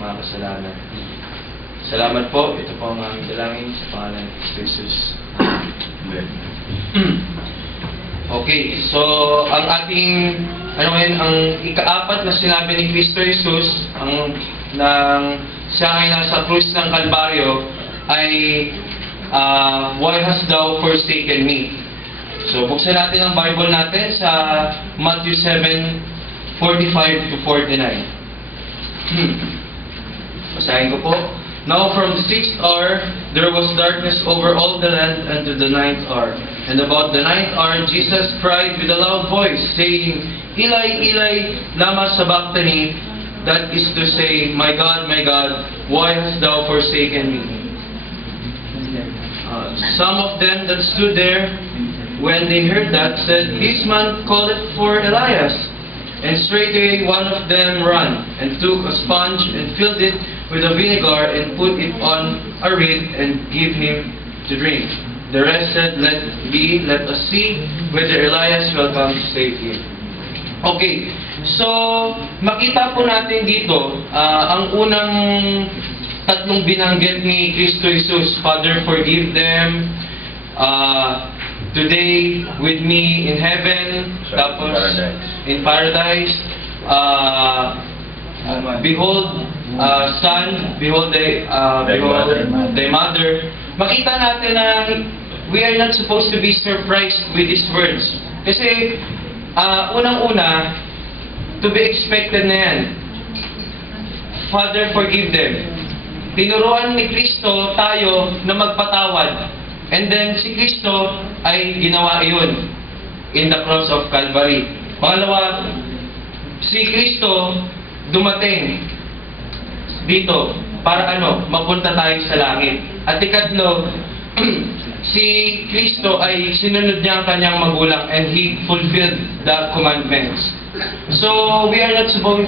mga kasalanan. Salamat po. Ito po ang aming dalangin sa pangalan ni Kristo Jesus. Amen. Okay, so ang ating ang ika-4 na sinabi ni Kristo Jesus siya ay nasa krus ng Kalbaryo ay why hast thou forsaken me? So buksan natin ang Bible natin sa Matthew 7:45 to 49. Basahin ko po. Now from the 6th hour, there was darkness over all the land unto the 9th hour. And about the 9th hour, Jesus cried with a loud voice, saying, Eli, Eli, lama sabachthani? That is to say, my God, why hast thou forsaken me? Some of them that stood there, when they heard that, said, This man calleth for Elias. And straightway one of them ran, and took a sponge, and filled it with a vinegar, and put it on a reed, and gave him to drink. The rest said, Let us see whether Elias will come to save him. Okay, so makita po natin dito, ang unang tatlong binanggit ni Kristo Jesus, Father, forgive them, today with me in heaven, tapos in paradise, behold son, behold thy mother. Makita natin na we are not supposed to be surprised with these words. Kasi unang-una, to be expected na yan. Father, forgive them. Tinuruan ni Kristo tayo na magpatawad. And then si Kristo ay ginawa iyon in the cross of Calvary. Pangalawa, si Kristo dumating dito para mapunta tayo sa langit. At ikatlo, si Kristo ay sinunod niya ang kanyang magulang and He fulfilled the commandments. So, we are not supposed,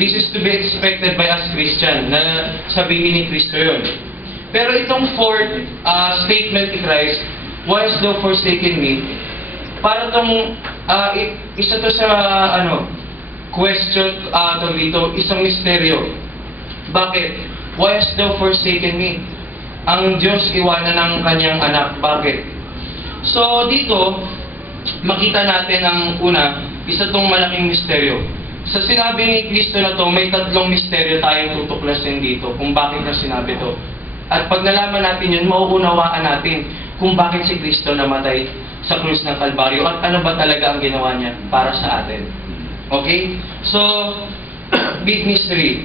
this is to be expected by us Christian, na sabihin ni Kristo yun. Pero itong fourth statement ni Christ, why hast thou forsaken me? Para itong, isa to sa, question, isang misteryo. Bakit? Why hast thou forsaken me? Ang Diyos iwanan ng kanyang anak. Bakit? So, dito, makita natin ang una, isa tong malaking misteryo. Sa sinabi ni Kristo na to, may tatlong misteryo tayong tutuklasin dito kung bakit na sinabi to. At pag nalaman natin yun, mauunawaan natin kung bakit si Kristo namatay sa krus ng Kalbaryo at ano ba talaga ang ginawa niya para sa atin. Okay? So, big mystery.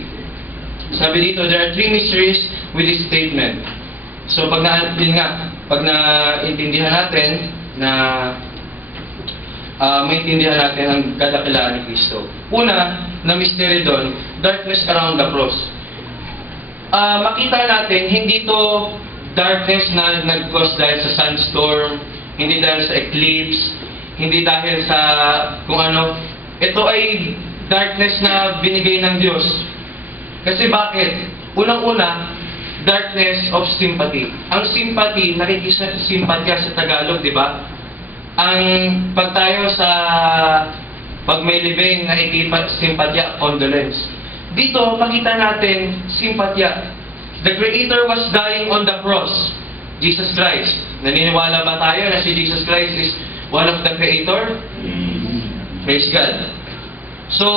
Sabi dito, there are 3 mysteries with this statement. So, pag naintindihan natin na maintindihan natin ang kadakilaan ni Kristo. Una, na mystery doon, darkness around the cross. Makita natin, hindi to darkness na nag-cause dahil sa sunstorm, hindi dahil sa eclipse, hindi dahil sa kung ano. Ito ay darkness na binigay ng Diyos. Kasi bakit? Unang-una, darkness of sympathy. Ang sympathy, nakikisimpatya sa Tagalog, di ba? Ang pag tayo pag may libing, nakikisimpatya, condolence. Dito, makita natin, simpatya. The Creator was dying on the cross. Jesus Christ. Naniniwala ba tayo na si Jesus Christ is one of the Creator? Praise God. So,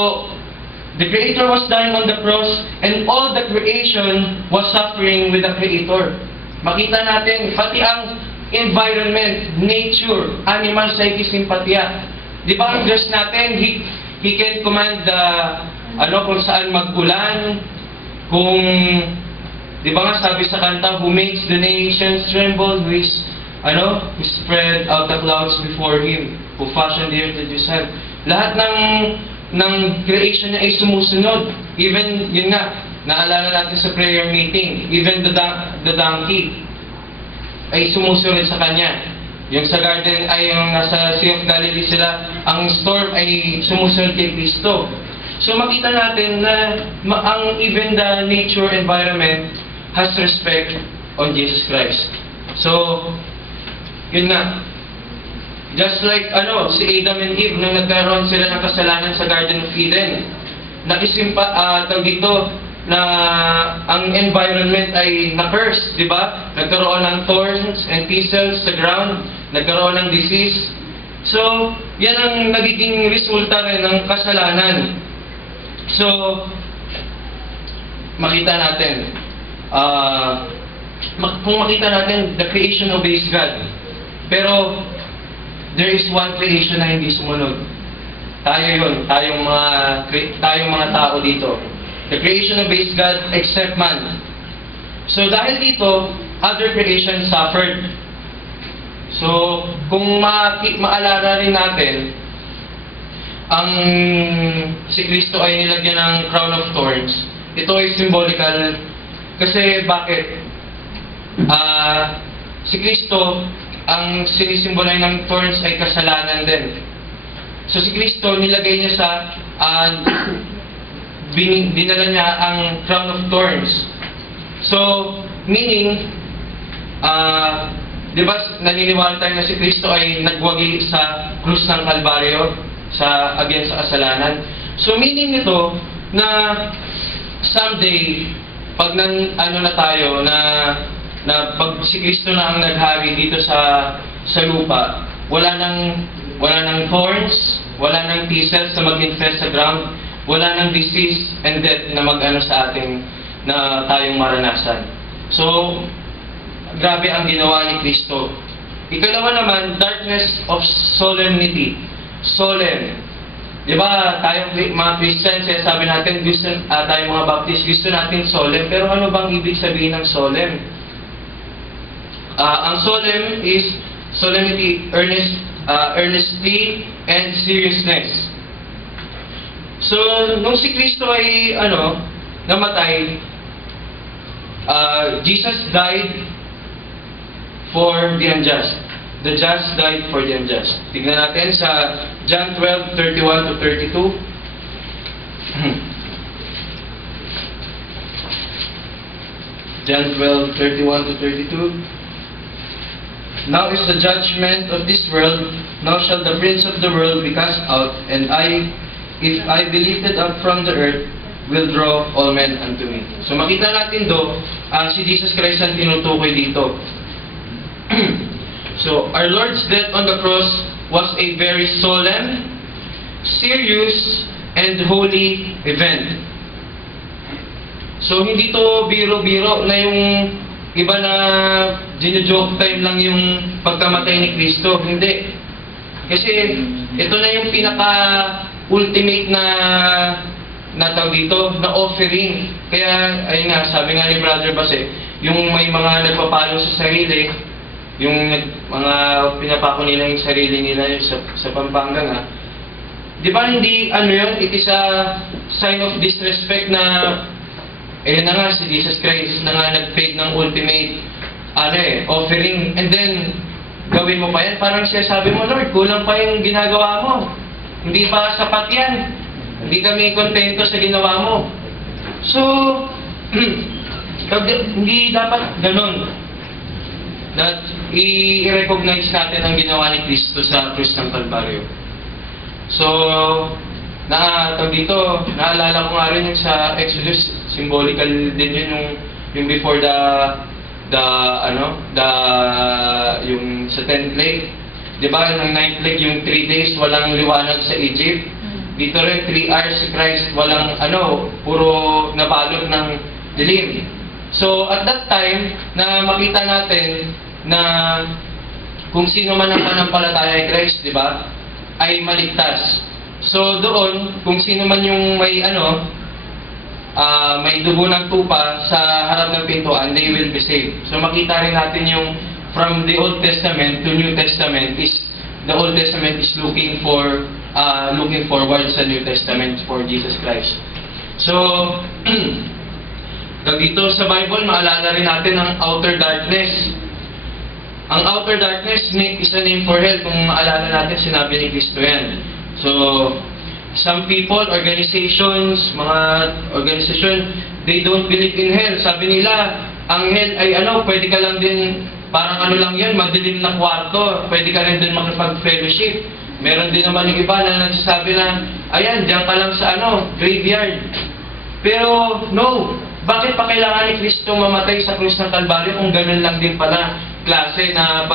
the Creator was dying on the cross and all the creation was suffering with the Creator. Makita natin, pati ang environment, nature, animals ay kisimpatya. Di ba ang Diyos natin, He can command kung saan mag-ulan, kung, di ba nga sabi sa kanta, who makes the nations tremble, who spread out the clouds before Him, who fashioned the earth with His hand. Lahat ng creation niya ay sumusunod. Even, yun nga, naalala natin sa prayer meeting, even the donkey ay sumusunod sa Kanya. Yung sa garden ay yung nasa Sea of Galilee sila, ang storm ay sumusunod kay Kristo. So makita natin na even the nature environment has respect on Jesus Christ. So, yun nga. Just like si Adam and Eve nung nagkaroon sila ng kasalanan sa Garden of Eden. na ang environment ay na-curse, di ba? Nagkaroon ng thorns and thistles sa ground, nagkaroon ng disease. So, yan ang nagiging resulta rin ng kasalanan. So, makita natin, kung makita natin, the creation obeys God. Pero, there is one creation na hindi sumunod. Tayo yun, tayong mga tao dito. The creation obeys God except man. So dahil dito, other creation suffered. So kung maalala rin natin, ang si Kristo ay nilagyan ng crown of thorns. Ito ay symbolical. Kasi bakit? Si Kristo, ang sinisimbolize ng thorns ay kasalanan din. So si Kristo, nilagay niya sa dinala niya ang crown of thorns. So, meaning, di ba, naniniwala tayo na si Kristo ay nagwagi sa krus ng Kalbaryo against sa kasalanan. So, meaning nito na someday, pag na tayo na pag si Kristo na ang naghari dito sa lupa, wala nang thorns, wala nang thistles na mag-infest sa ground, wala nang disease and death na mag-ano sa ating na tayong maranasan. So, grabe ang ginawa ni Kristo. Ikalawa naman, darkness of solemnity. Solemn. Di ba, tayong mga Christians, sabi natin, tayong mga Baptist, gusto natin solemn. Pero ano bang ibig sabihin ng solemn? Ang solemn is solemnity, earnestly and seriousness. So, nung si Kristo ay, namatay, Jesus died for the unjust. The just died for the unjust. Tignan natin sa John 12:31 to 32. John 12:31 to 32. Now is the judgment of this world. Now shall the prince of the world be cast out, and if I be lifted up from the earth, will draw all men unto me. So makita natin si Jesus Christ ang tinutukoy dito. So, our Lord's death on the cross was a very solemn, serious, and holy event. So, hindi to biro-biro na yung iba na gino-joke time lang yung pagkamatay ni Kristo. Hindi. Kasi, ito na yung pinaka-ultimate na tawag dito, na offering. Kaya, ayun nga, sabi nga ni Brother Base, yung may mga nagpapalo sa sarili, yung mga pinapako nila yung sarili nila sa Pampanga nga, di ba hindi, yun, it is a sign of disrespect na, na nga, si Jesus Christ na nga nag-paid ng ultimate, offering, and then, gawin mo pa yan, parang siya sabi mo, Lord, kulang pa yung ginagawa mo. Hindi pa sapat yan. Hindi kami kontento sa ginawa mo. So, hindi dapat ganun. That i-recognize natin ang ginawa ni Kristo sa krus ng Kalbaryo. So, dito, naalala ko nga rin yung sa Exodus, symbolical din yun yung before yung sa 10th plague. Di ba, yung 9th plague, yung 3 days, walang liwanag sa Egypt. Dito rin, 3 hours si Christ, walang puro nabalot ng dilim. So, at that time, na makita natin na kung sino man ang manampalataya kay Christ, di ba, ay maligtas. So, doon, kung sino man yung may may dugo ng tupa sa harap ng pintuan, they will be saved. So, makita rin natin yung from the Old Testament to New Testament the Old Testament is looking forward sa New Testament for Jesus Christ. So, dito sa Bible, maalala rin natin ang outer darkness. Ang outer darkness is a name for hell. Kung maalala natin, sinabi ni Kristo yan. So, some people, organizations, mga organisasyon, they don't believe in hell. Sabi nila, ang hell ay pwede ka lang din, parang lang yan, madilim na kwarto. Pwede ka rin din makipag-fellowship. Meron din naman yung iba na nagsasabi na, ayan, diyan ka lang sa graveyard. Pero, no. Bakit pa kailangan ni Kristo mamatay sa krus ng Kalbaryo kung ganun lang din pala klase na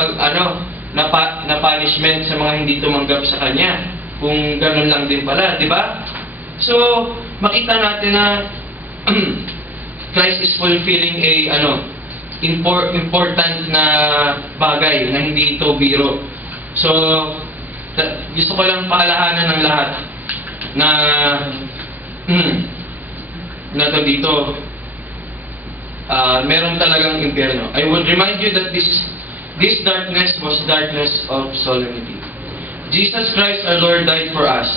na punishment sa mga hindi tumanggap sa Kanya? Kung ganun lang din pala, di ba? So, makita natin na Christ is fulfilling a important na bagay na hindi ito biro. So, gusto ko lang paalahanan ng lahat na to dito meron talagang impyerno. I would remind you that this darkness was darkness of solemnity. Jesus Christ our Lord died for us.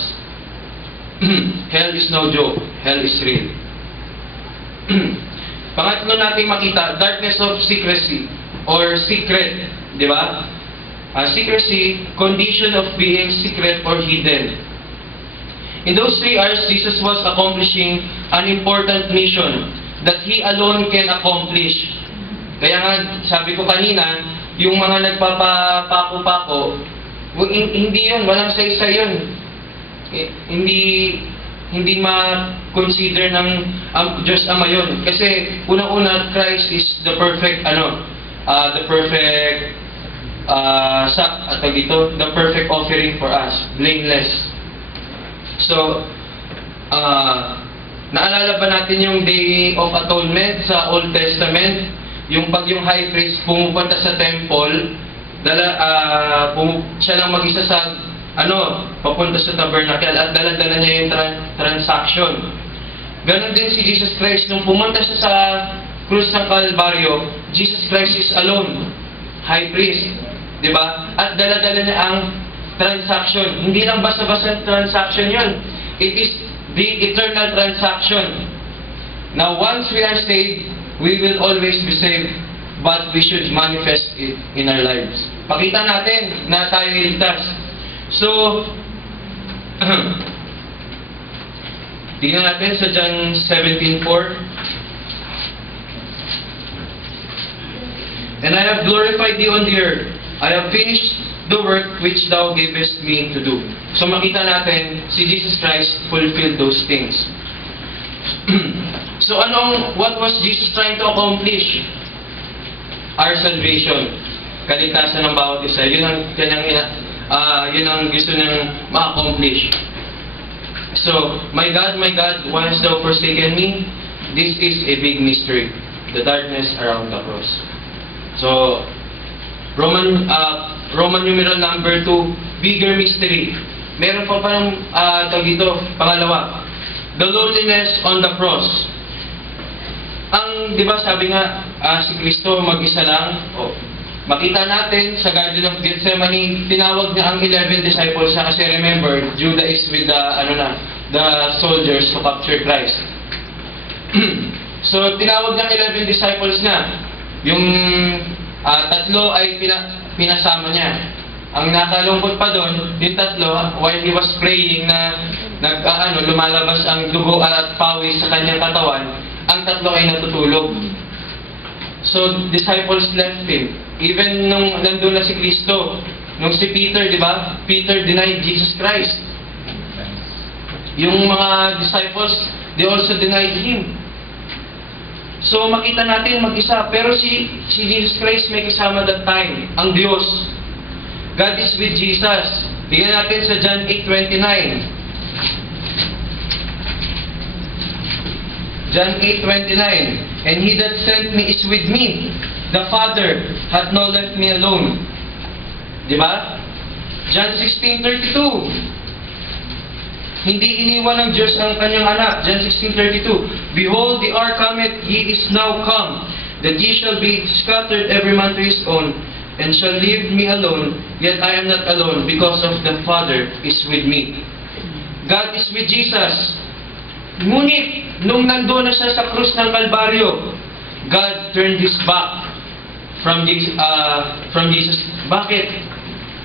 Hell is no joke. Hell is real. Pangatlo nating makita, darkness of secrecy or secret, di ba? Secrecy, condition of being secret or hidden. In those 3 hours, Jesus was accomplishing an important mission that He alone can accomplish. Kaya nga, sabi ko kanina, yung mga nagpapapako-pako, hindi yun, walang say-say yun. Hindi ma-consider ng Diyos Ama yun. Kasi, unang-una, Christ is the perfect, the perfect offering for us, blameless. So, naalala ba natin yung Day of Atonement sa Old Testament? Yung high priest pumupunta sa temple, siya lang mag-isa sa papunta sa tabernacle at dala-dala niya yung transaction. Ganon din si Jesus Christ nung pumunta siya sa krus ng Kalbaryo. Jesus Christ is alone, high priest, di ba? At dala-dala niya ang transaction. Hindi lang basta-basta transaction yun. It is the eternal transaction. Now, once we are saved, we will always be saved, but we should manifest it in our lives. Pakita natin na tayo iligtas. So, tingnan natin sa John 17:4. And I have glorified thee on the earth. I have finished the work which thou gavest me to do. So makita natin, si Jesus Christ fulfilled those things. So what was Jesus trying to accomplish? Our salvation. Kaligtasan ng bawat isa. Yun ang gusto niyang ma-accomplish. So, my God, why hast thou forsaken me? This is a big mystery. The darkness around the cross. So, Roman numeral number 2, bigger mystery. Meron pa parang dito, pangalawa. The loneliness on the cross. Di ba sabi nga, si Kristo mag-isa lang. Makita natin sa Garden of Gethsemane, tinawag niya ang 11 disciples na kasi remember, Judas is with the soldiers to capture Christ. So, tinawag niya ang 11 disciples na. Yung tatlo ay pinasama niya. Ang nakalungkot pa doon, yung tatlo, while he was praying na lumalabas ang dugo at pawis sa kanyang katawan, ang tatlo ay natutulog. So, disciples left him. Even nung nandun na si Kristo, nung si Peter, di ba? Peter denied Jesus Christ. Yung mga disciples, they also denied Him. So, makita natin mag-isa. Pero si Jesus Christ may kasama that time. Ang Diyos. God is with Jesus. Tingnan natin sa John 8:29. John 8:29. And he that sent me is with me. The Father hath not left me alone. Diba? John 16:32. Hindi iniwan ng Diyos ang kanyang anak. John 16:32. Behold, the hour cometh, ye is now come, that ye shall be scattered every man to his own, and shall leave me alone, yet I am not alone, because of the Father is with me. God is with Jesus. Ngunit, nung nandoon na siya sa krus ng Kalbaryo, God turned His back from Jesus. Bakit?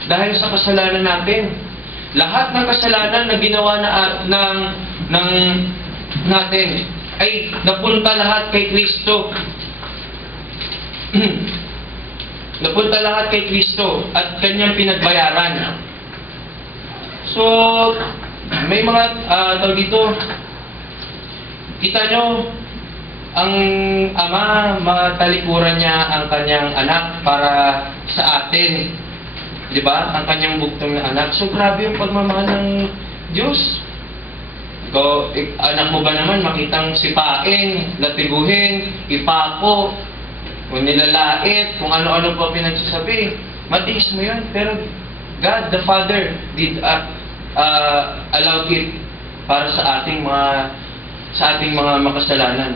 Dahil sa kasalanan natin. Lahat ng kasalanan na ginawa natin ay napunta lahat kay Kristo. Napunta lahat kay Kristo at kanyang pinagbayaran. So, may mga tawag dito, Kita nyo, ang Ama, matalikuran niya ang kanyang anak para sa atin. Di ba? Ang kanyang buktong na anak. So, grabe yung pagmamahal ng Diyos. Ikaw, anak mo ba naman makitang sipain, latiguhin, ipako, kung nilalait, kung ano-ano pa pinagsasabi. Matiis mo yun. Pero God the Father did allow it para sa ating mga makasalanan.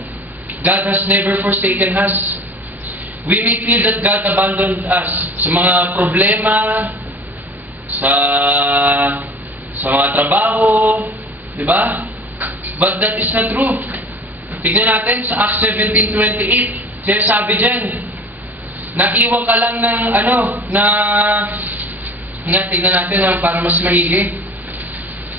God has never forsaken us. We may feel that God abandoned us sa mga problema, sa mga trabaho, di ba? But that is not true. Tignan natin sa Acts 17:28. Siya sabi dyan, naiwan ka lang ng tignan natin para mas maigi.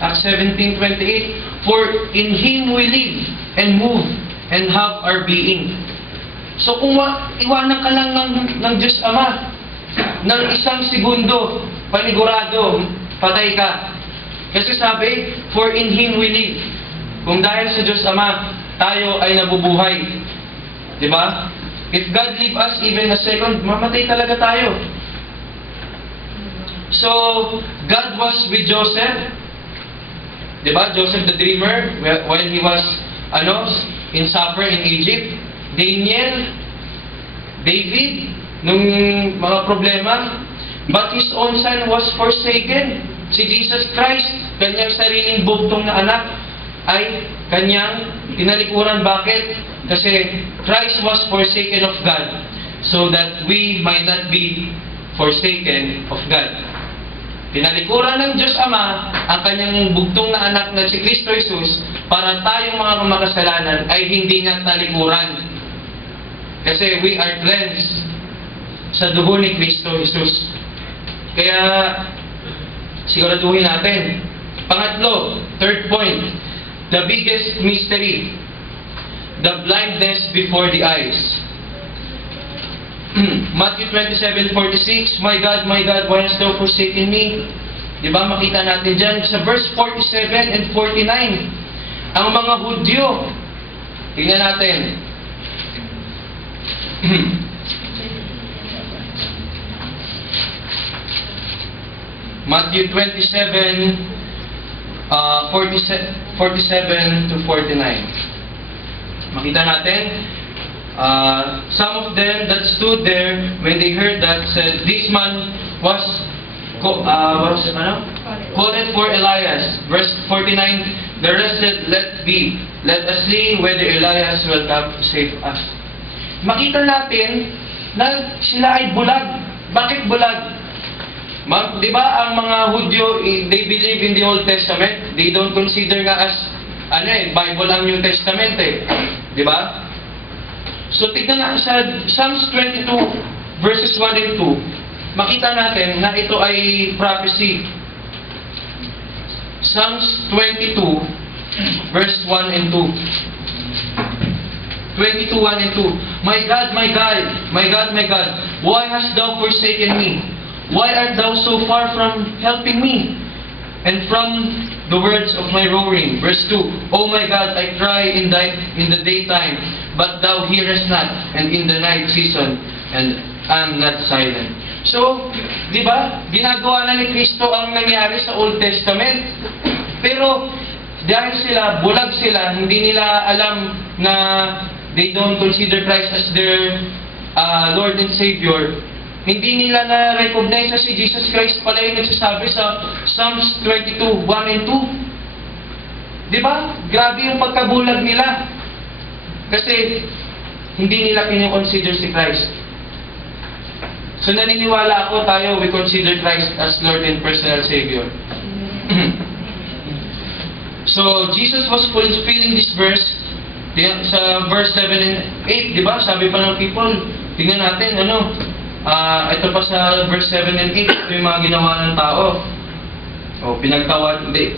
Acts 17:28. For in Him we live and move and have our being. So kung iwanan ka lang ng Diyos Ama, ng isang segundo, panigurado, patay ka. Kasi sabi, for in Him we live. Kung dahil sa Diyos Ama, tayo ay nabubuhay. Diba? If God leave us even a second, mamatay talaga tayo. So, God was with Joseph. Diba? Joseph the dreamer, when he was in supper in Egypt. Daniel, David, nung mga problema. But his own son was forsaken. Si Jesus Christ, kanyang sariling buktong na anak, ay kanyang tinalikuran. Bakit? Kasi Christ was forsaken of God so that we might not be forsaken of God. Tinalikuran ng Diyos Ama ang kanyang bugtong na anak na si Kristo Jesus para tayong mga makasalanan ay hindi niya talikuran. Kasi we are cleansed sa dugo ni Kristo Jesus. Kaya siguraduhin natin. Pangatlo, third point, the biggest mystery, the blindness before the eyes. Matthew 27:46, my God, why hast thou forsaken me? Diba, makita natin dyan sa verse 47 and 49. Ang mga Hudyo, tingnan natin. Matthew 27, 47 to 49. Makita natin. Some of them that stood there, when they heard that, said, this man was called for Elias. Verse 49, the rest said, let us see whether Elias will come to save us. Makita natin na sila ay bulag. Bakit bulag? Di ba ang mga Hudyo, they believe in the Old Testament. They don't consider nga as Bible ang New Testament Di ba? So tignan natin sa Psalms 22 verses 1 and 2. Makita natin na ito ay prophecy. Psalms 22 verse 1 and 2. 22, 1 and 2. My God, why hast thou forsaken me? Why art thou so far from helping me? And from the words of my roaring. Verse 2. Oh my God, I cry in the daytime, but thou hearest not, and in the night season, and I am not silent. So, di ba? Ginagawa na ni Kristo ang nangyari sa Old Testament. Pero, dahil bulag sila, hindi nila alam na they don't consider Christ as their Lord and Savior. Hindi nila na-recognize na si Jesus Christ pala yung nagsasabi sa Psalms 22, 1 and 2. Di ba? Grabe yung pagkabulag nila. Kasi hindi nila kino-consider si Christ. So naniniwala ako we consider Christ as Lord and personal Savior. So Jesus was fulfilling this verse sa verse 7 and 8, di ba? Sabi pa ng people, tingnan natin, ito pa sa verse 7 and 8, ito yung mga ginawa ng tao. Pinagtawad, they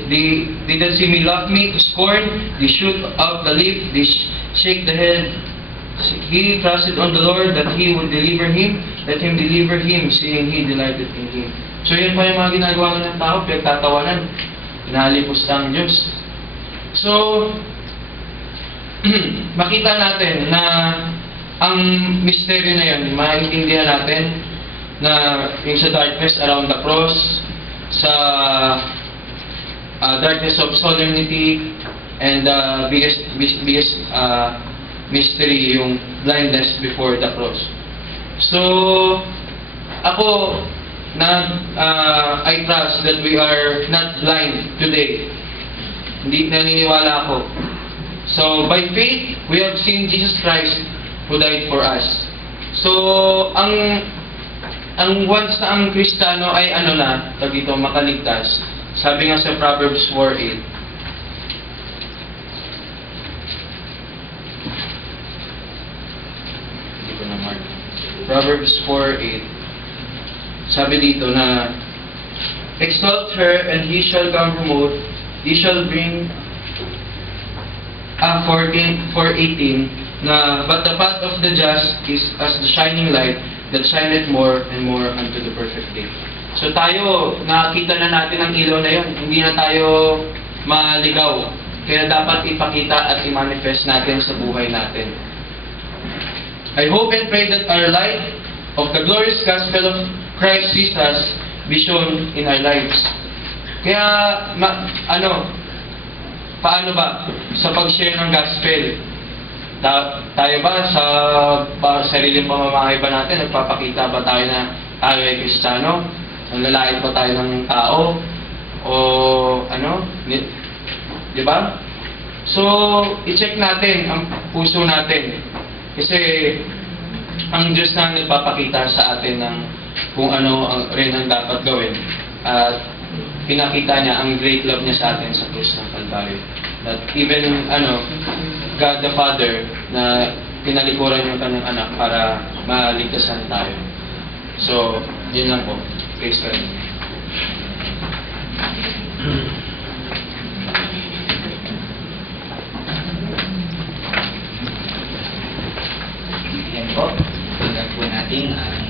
didn't see me, love me, to scorn, they shoot out the lip, they shake the head. He trusted on the Lord that He would deliver him, let Him deliver him, seeing He delighted in him. So yun pa yung mga ginagawa ng tao, pinagtatawanan, inalipos ang Diyos. So, makita natin na ang misteryo na yan, maintindihan natin na yung sa darkness around the cross, sa darkness of solemnity, and biggest mystery, yung blindness before the cross. So, ako, I trust that we are not blind today. Hindi naniniwala ako. So, by faith, we have seen Jesus Christ who died for us. So, once na ang Kristiyano ay dito, makaligtas, sabi nga sa Proverbs 4:8, Proverbs 4:8, sabi dito na, exalt her and he shall come promote, he shall bring 4:18 na, but the path of the just is as the shining light that shineth more and more unto the perfect day. So tayo, nakita na natin ang ilaw na yun. Hindi na tayo maligaw. Kaya dapat ipakita at i-manifest natin sa buhay natin. I hope and pray that our light of the glorious gospel of Christ Jesus be shown in our lives. Kaya, paano ba sa pag-share ng gospel? Tayo ba sa sariling pamamahay ba natin, nagpapakita ba tayo na tayo ay Kristiyano? Nanlalait ba tayo ng tao? O di ba? So, i-check natin ang puso natin. Kasi, ang Diyos na nagpapakita sa atin ng kung ano rin ang dapat gawin. At pinakita niya ang great love niya sa atin sa krus ng Calvary. That even, God the Father, na pinalikuran yung kanyang anak para maligtasan tayo. So, yun lang po. Praise God. Yan po. Tingnan po natin ang